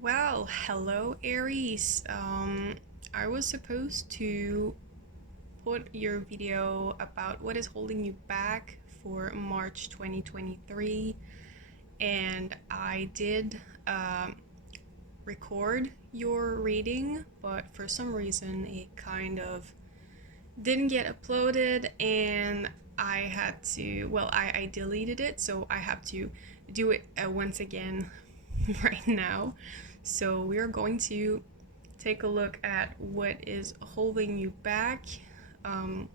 Well, hello Aries. I was supposed to put your video about what is holding you back for March 2023, and I did record your reading, but for some reason it kind of didn't get uploaded, and I had to, I deleted it, so I have to do it once again right now. So we are going to take a look at what is holding you back. Um,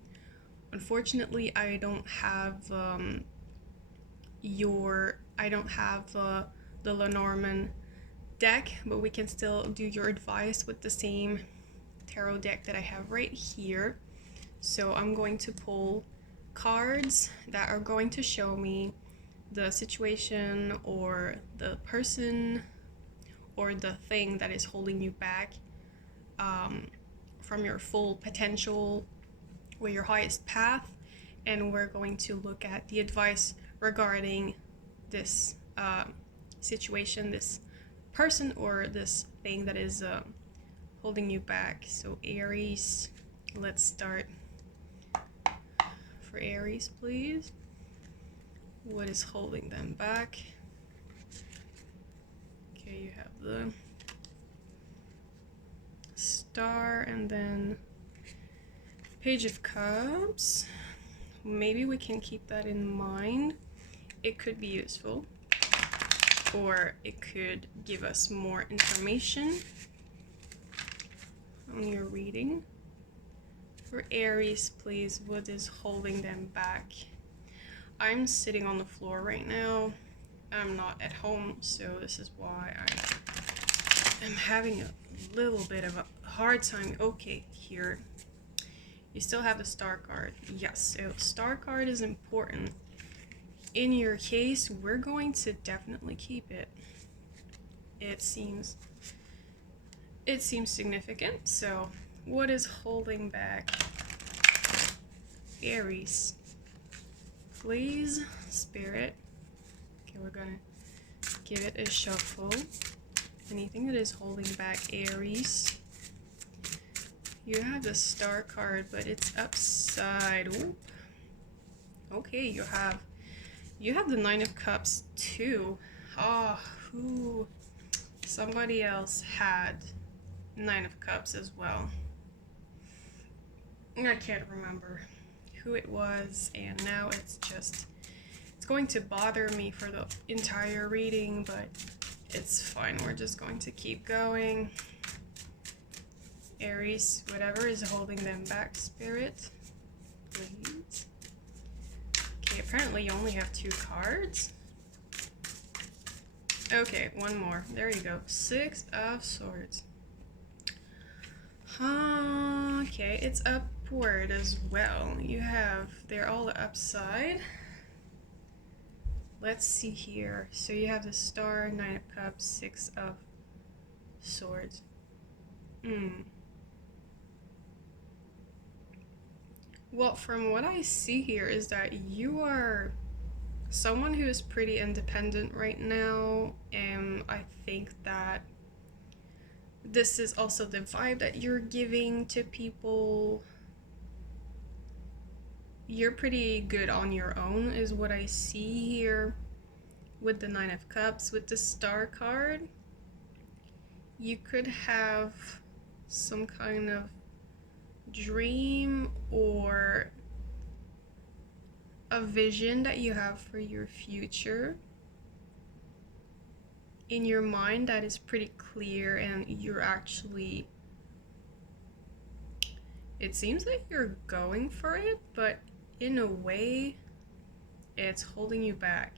Unfortunately, I don't have the Lenormand deck, but we can still do your advice with the same tarot deck that I have right here. So I'm going to pull cards that are going to show me the situation or the person or the thing that is holding you back um, from your full potential or your highest path. And we're going to look at the advice regarding this situation, this person, or this thing that is holding you back. So, Aries, let's start. For Aries, please. What is holding them back? Okay, you have the Star and then Page of Cups. Maybe we can keep that in mind. It could be useful, or it could give us more information on your reading. For Aries, please, what is holding them back? I'm sitting on the floor right now. I'm not at home, so this is why I am having a little bit of a hard time. Okay, here. You still have the Star card. Yes, so Star card is important. In your case, we're going to definitely keep it. It seems significant. So, what is holding back Aries? Please, Spirit. Okay, we're gonna give it a shuffle. Anything that is holding back Aries. You have the Star card, but it's upside. Ooh. Okay, you have the Nine of Cups too. Oh, who? Somebody else had Nine of Cups as well. I can't remember who it was, and now it's going to bother me for the entire reading, but it's fine. We're just going to keep going. Aries, whatever is holding them back, Spirit, please. Okay, apparently you only have 2 cards. Okay, one more. There you go. 6 of Swords. Okay, it's upward as well. They're all upside. Let's see here. So you have the Star, 9 of Cups, 6 of Swords. Well, from what I see here is that you are someone who is pretty independent right now, and I think that this is also the vibe that you're giving to people. You're pretty good on your own is what I see here with the 9 of Cups. With the Star card, you could have some kind of dream or a vision that you have for your future in your mind that is pretty clear, and it seems like you're going for it, but in a way it's holding you back.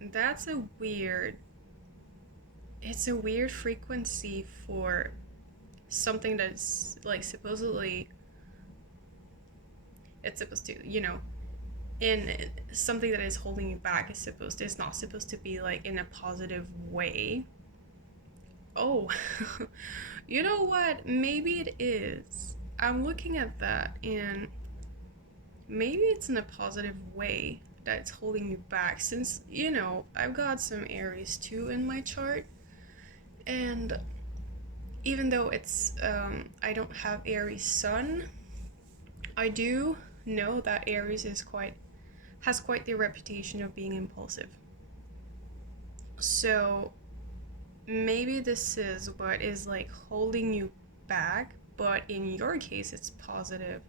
And that's a weird frequency for something that's like supposedly it's supposed to, in something that is holding you back it's not supposed to be like in a positive way. Oh, you know what? Maybe it is. I'm looking at that, and maybe it's in a positive way that's holding you back, since, I've got some Aries too in my chart. And even though it's I don't have Aries Sun, I do know that Aries has quite the reputation of being impulsive. So maybe this is what is like holding you back, but in your case it's positive.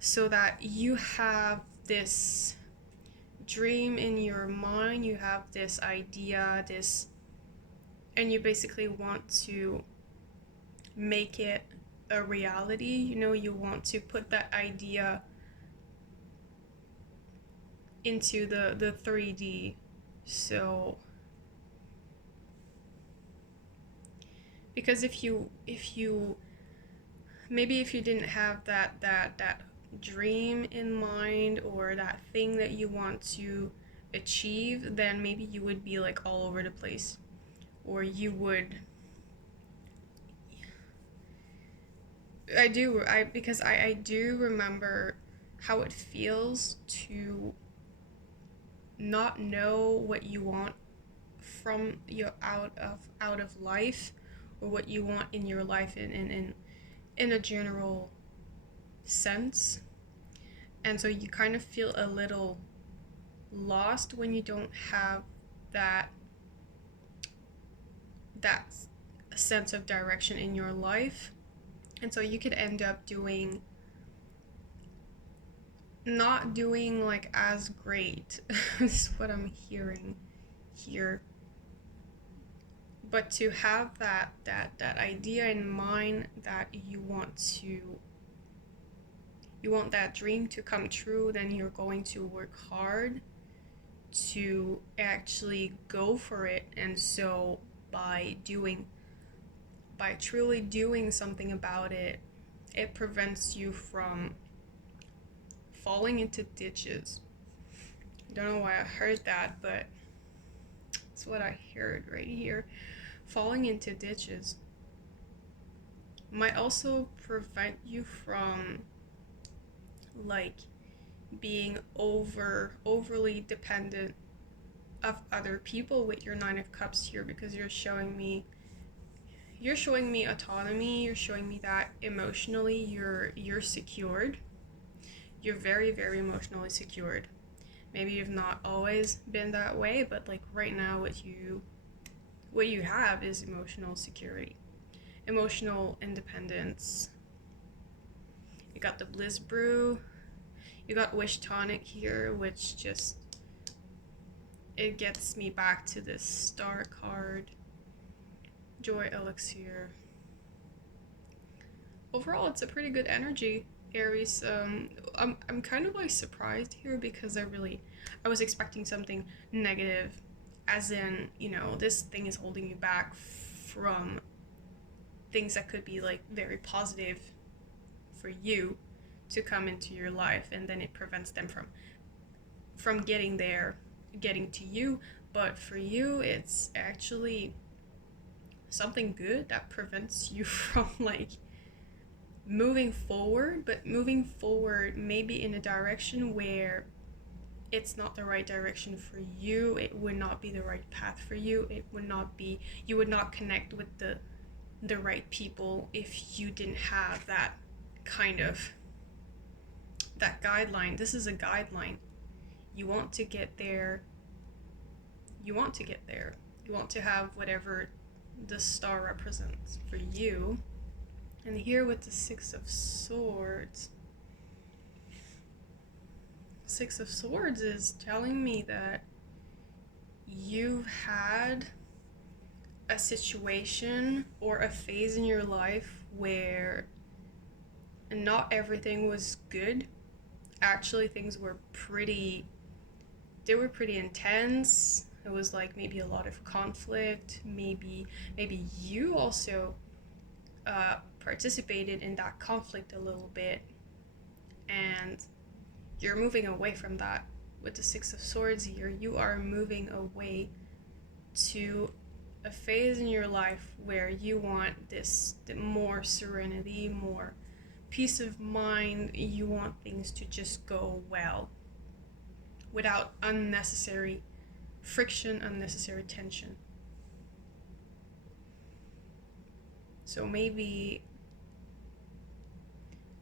So that you have this dream in your mind, you have this idea, and you basically want to make it a reality. You want to put that idea into the 3D. So because if you maybe if you didn't have that dream in mind, or that thing that you want to achieve, then maybe you would be like all over the place, or you would because I do remember how it feels to not know what you want from your out of life, or what you want in your life in a general sense. And so you kind of feel a little lost when you don't have that that sense of direction in your life. And so you could end up not doing like as great. This is what I'm hearing here. But to have that idea in mind, that you want that dream to come true, then you're going to work hard to actually go for it. And so by truly doing something about it, it prevents you from falling into ditches. I don't know why I heard that, but that's what I heard right here. Falling into ditches might also prevent you from like being overly dependent of other people with your 9 of Cups here, because you're showing me autonomy. You're showing me that emotionally you're secured. You're very, very emotionally secured. Maybe you've not always been that way, but like right now what you have is emotional security, emotional independence. You got the Bliss Brew, you got Wish Tonic here, which just, it gets me back to this Star card. Joy Elixir. Overall, it's a pretty good energy, Aries. I'm kind of like surprised here, because I was expecting something negative, as in, this thing is holding you back from things that could be like very positive for you to come into your life, and then it prevents them from getting to you. But for you, it's actually something good that prevents you from like moving forward, but moving forward maybe in a direction where it's not the right direction for you. It would not be the right path for you. You would not connect with the right people if you didn't have that kind of that guideline. This is a guideline. You want to get there. You want to have whatever the star represents for you. And here with the Six of Swords. Six of Swords is telling me that you've had a situation or a phase in your life where not everything was good. Actually, things were pretty intense. It was like maybe a lot of conflict. Maybe you also participated in that conflict a little bit, and you're moving away from that. With the Six of Swords here, you are moving away to a phase in your life where you want more serenity, more peace of mind. You want things to just go well without unnecessary friction, unnecessary tension. So maybe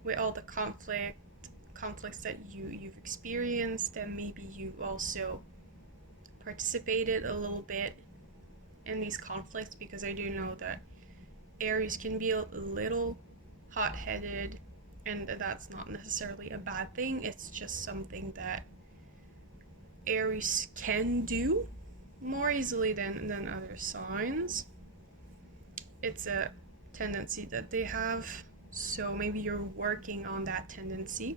with all the conflicts that you've experienced, and maybe you also participated a little bit in these conflicts, because I do know that Aries can be a little hot-headed, and that's not necessarily a bad thing. It's just something that Aries can do more easily than other signs. It's a tendency that they have. So maybe you're working on that tendency.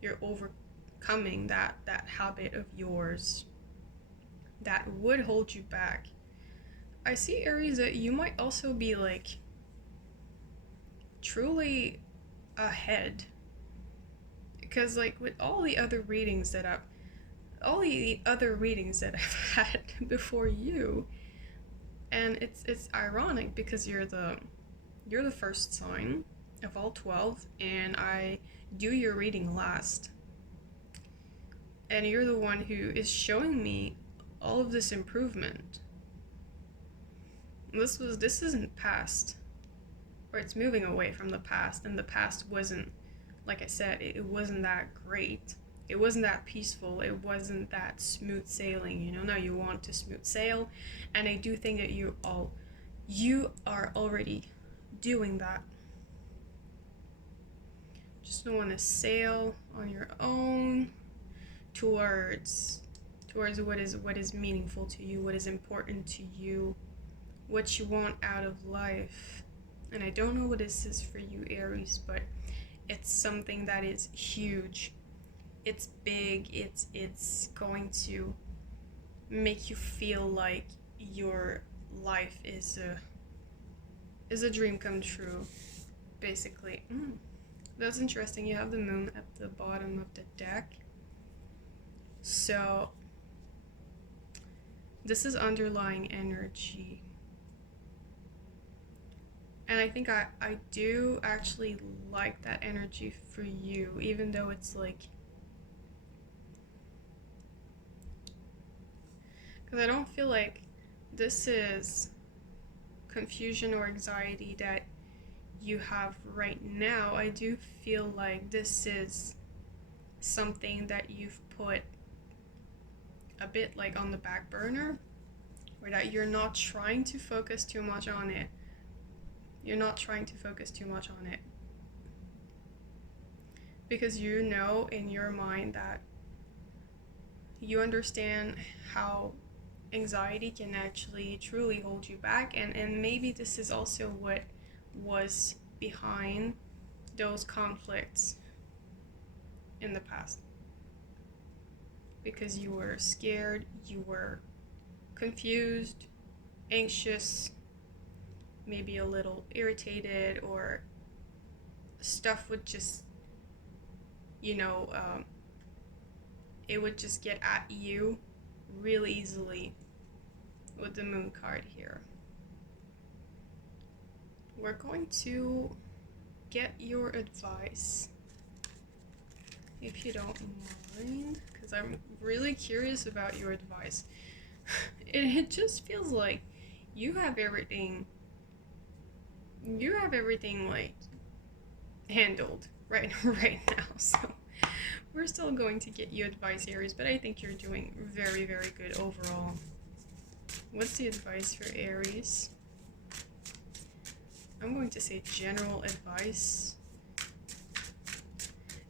You're overcoming that habit of yours that would hold you back. I see, Aries, that you might also be like truly ahead, because like with all the other readings that I've had before you, and it's ironic because you're the first sign of all 12, and I do your reading last, and you're the one who is showing me all of this improvement. This isn't past, or it's moving away from the past, and the past wasn't, like I said, it wasn't that great. It wasn't that peaceful. It wasn't that smooth sailing, you know. Now you want to smooth sail, and I do think that you are already doing that. Just don't want to sail on your own towards what is meaningful to you, what is important to you, what you want out of life. And I don't know what this is for you, Aries, but it's something that is huge. It's big. It's going to make you feel like your life is a dream come true, basically. That's interesting. You have the moon at the bottom of the deck. So this is underlying energy. And I think I do actually like that energy for you, even though it's like, because I don't feel like this is confusion or anxiety that you have right now. I do feel like this is something that you've put a bit like on the back burner, or that you're not trying to focus too much on it. You're not trying to focus too much on it because you know in your mind that you understand how anxiety can actually truly hold you back, and maybe this is also what was behind those conflicts in the past, because you were scared, you were confused, anxious, maybe a little irritated, or stuff would just, it would just get at you really easily with the moon card here. We're going to get your advice, if you don't mind, because I'm really curious about your advice. It just feels like you have everything like handled right now. So we're still going to get you advice, Aries, but I think you're doing very, very good overall. What's the advice for Aries? I'm going to say general advice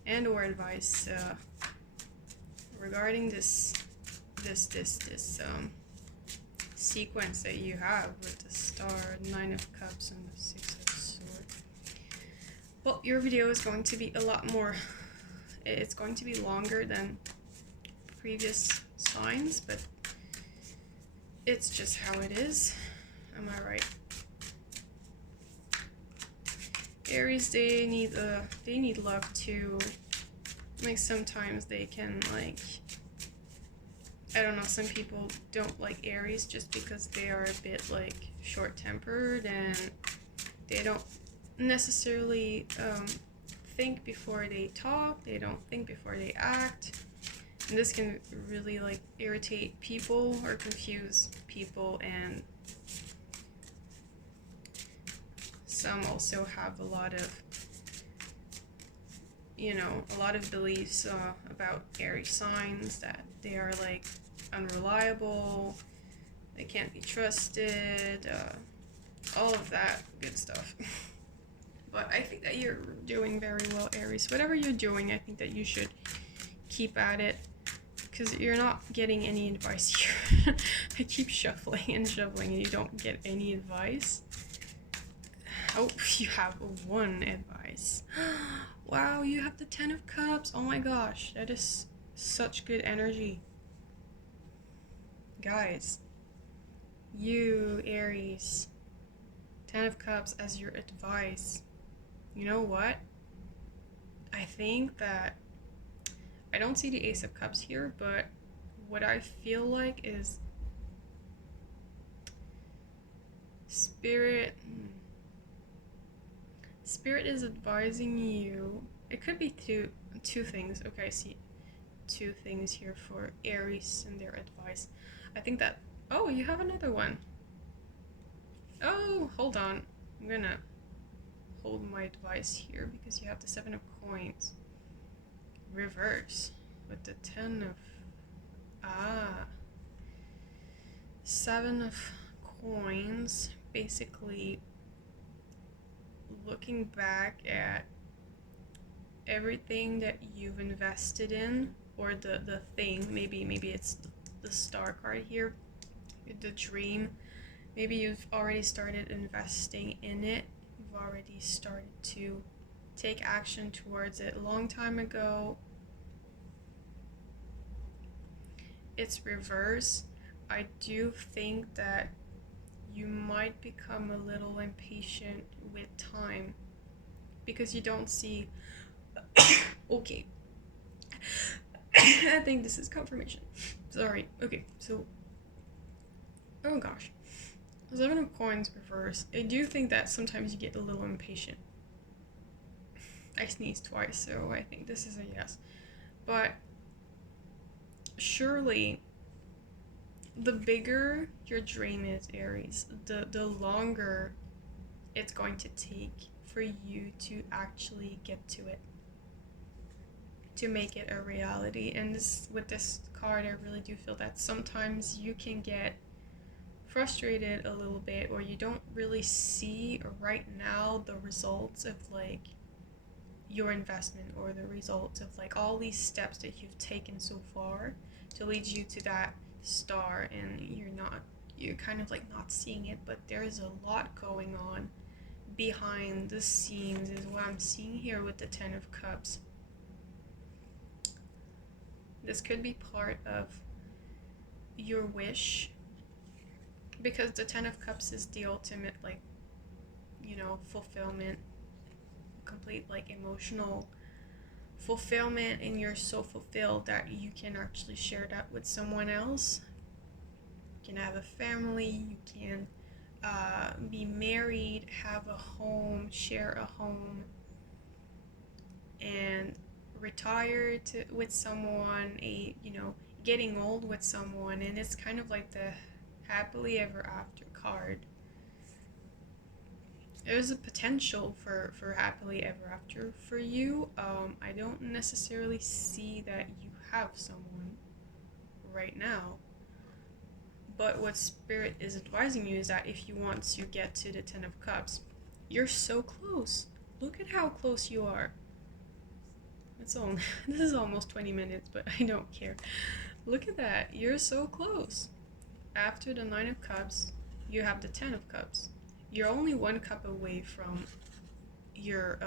and or advice regarding this sequence that you have with the Star, Nine of Cups, and the Six of Swords. Well, your video is going to be a lot more, it's going to be longer than previous signs, but it's just how it is. Am I right? Aries, they need love too. Like sometimes they can, like, I don't know, some people don't like Aries just because they are a bit like short-tempered and they don't necessarily think before they talk, they don't think before they act, and this can really like irritate people or confuse people, and some also have a lot of, a lot of beliefs about Aries signs, that they are like unreliable, they can't be trusted, all of that good stuff. But I think that you're doing very well, Aries. Whatever you're doing, I think that you should keep at it, because you're not getting any advice here. I keep shuffling and shoveling and you don't get any advice. Oh, you have one advice. Wow, you have the 10 of Cups. Oh my gosh, that is such good energy. Guys, you, Aries, 10 of Cups as your advice. You know what? I think that I don't see the Ace of Cups here, but what I feel like is Spirit is advising you. It could be two things. Okay, I see two things here for Aries and their advice. I think that, oh, you have another one. Oh, hold on. I'm gonna hold my advice here because you have the 7 of Coins. Reverse with the 10 of, 7 of Coins, basically looking back at everything that you've invested in, or the thing, maybe it's the star card here, the dream. Maybe you've already started investing in it, you've already started to take action towards it a long time ago. It's reverse. I do think that you might become a little impatient with time because you don't see okay. I think this is confirmation. Sorry. Okay, so oh gosh. 7 of Coins reverse. I do think that sometimes you get a little impatient. I sneezed twice, so I think this is a yes. But surely the bigger your dream is, Aries, the longer it's going to take for you to actually get to it, to make it a reality. And with this card, I really do feel that sometimes you can get frustrated a little bit, or you don't really see right now the results of like your investment, or the results of like all these steps that you've taken so far to lead you to that star, and you're kind of like not seeing it. But there's a lot going on behind the scenes is what I'm seeing here with the 10 of Cups. This could be part of your wish, because the 10 of Cups is the ultimate, like, fulfillment, complete like emotional fulfillment, and you're so fulfilled that you can actually share that with someone else. You can have a family, you can be married, have a home, share a home, and retire with someone, getting old with someone. And it's kind of like the happily ever after card. There's a potential for happily ever after for you. I don't necessarily see that you have someone right now, but what Spirit is advising you is that if you want to get to the 10 of Cups, you're so close. Look at how close you are. This is almost 20 minutes, but I don't care. Look at that. You're so close. After the 9 of Cups, you have the 10 of Cups. You're only 1 cup away from your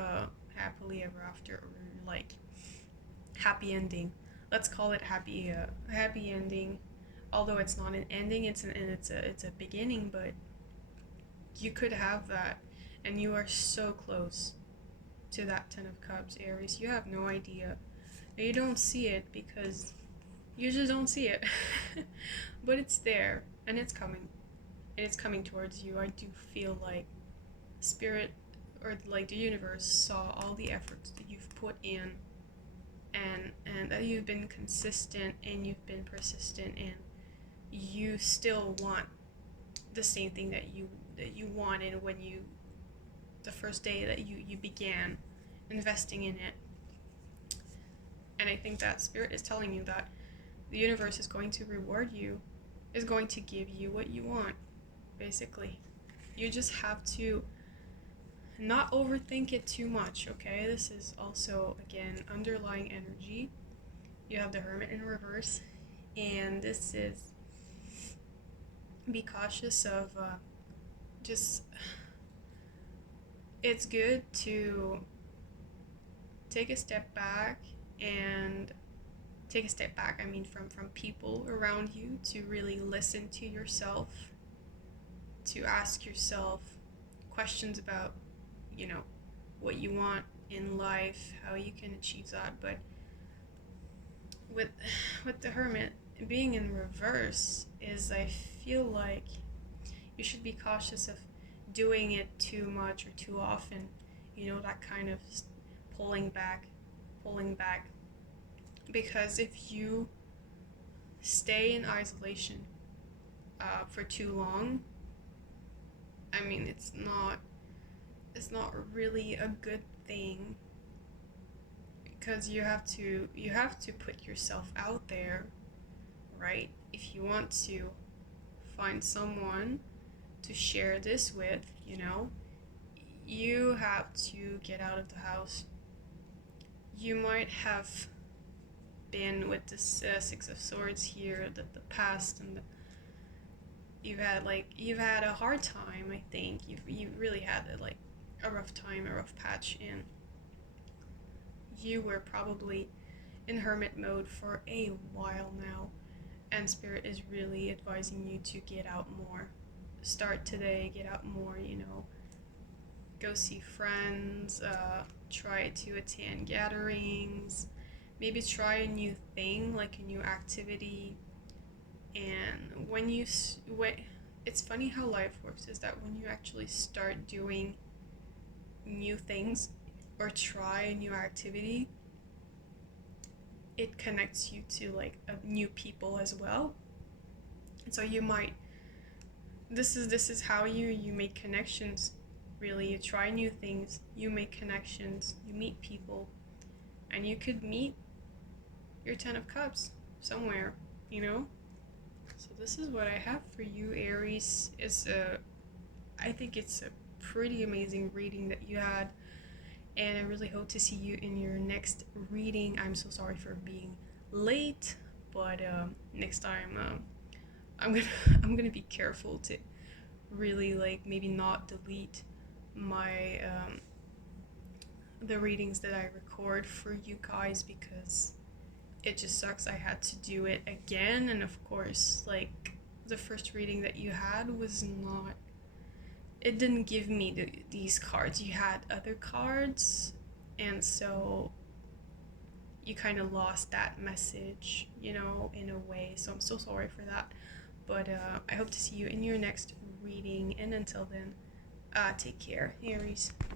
happily ever after, or like happy ending. Let's call it happy ending. Although it's not an ending, it's a beginning, but you could have that, and you are so close to that 10 of Cups, Aries. You have no idea. You don't see it because you just don't see it. But it's there, and it's coming. And it's coming towards you. I do feel like Spirit, or like the universe, saw all the efforts that you've put in, and that you've been consistent and you've been persistent, and you still want the same thing that you wanted when you the first day that you began investing in it. And I think that Spirit is telling you that the universe is going to reward you, is going to give you what you want, basically. You just have to not overthink it too much, okay? This is also, again, underlying energy. You have the Hermit in reverse, and this is be cautious of just, it's good to take a step back and take a step back, I mean, from people around you, to really listen to yourself, to ask yourself questions about, you know, what you want in life, how you can achieve that. But with the Hermit being in reverse is, I feel like you should be cautious of doing it too much or too often, you know, that kind of pulling back, because if you stay in isolation for too long, I mean, it's not really a good thing, because you have to put yourself out there, right? If you want to find someone to share this with, you know, you have to get out of the house. You might have been with this Six of Swords here, the past, and you've had a hard time. I think you really had a rough time, a rough patch, and you were probably in hermit mode for a while now, and Spirit is really advising you to get out more. Start today, get out more, you know, go see friends, try to attend gatherings, maybe try a new thing, like a new activity. And it's funny how life works, is that when you actually start doing new things or try a new activity, it connects you to new people as well. And so you might, this is how you make connections. Really, you try new things, you make connections, you meet people, and you could meet your 10 of Cups somewhere, you know? So this is what I have for you, Aries. I think it's a pretty amazing reading that you had, and I really hope to see you in your next reading. I'm so sorry for being late, but next time I'm gonna be careful to really maybe not delete my the readings that I record for you guys, because it just sucks I had to do it again. And of course, the first reading that you had was not, it didn't give me these cards. You had other cards, and so you kind of lost that message, you know, in a way. So I'm so sorry for that, but I hope to see you in your next reading, and until then, take care, Aries.